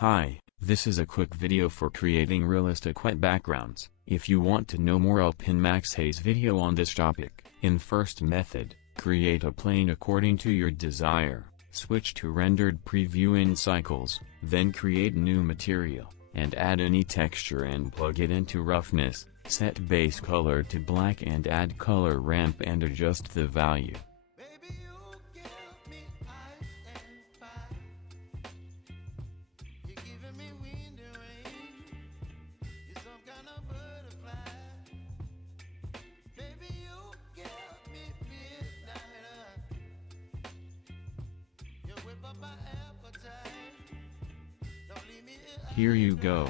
Hi, this is a quick video for creating realistic wet backgrounds. If you want to know more, I'll pin Max Hayes' video on this topic. In first method, create a plane according to your desire, switch to rendered preview in cycles, then create new material, and add any texture and plug it into roughness, set base color to black and add color ramp and adjust the value. Here you go.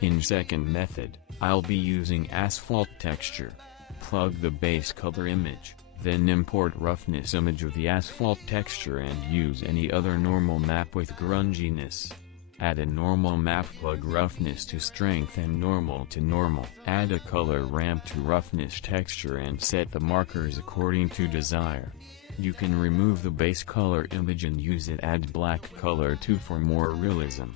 In second method, I'll be using asphalt texture. Plug the base color image, then import roughness image of the asphalt texture and use any other normal map with grunginess. Add a normal map, plug roughness to strength and normal to normal. Add a color ramp to roughness texture and set the markers according to desire. You can remove the base color image and use it, add black color too for more realism.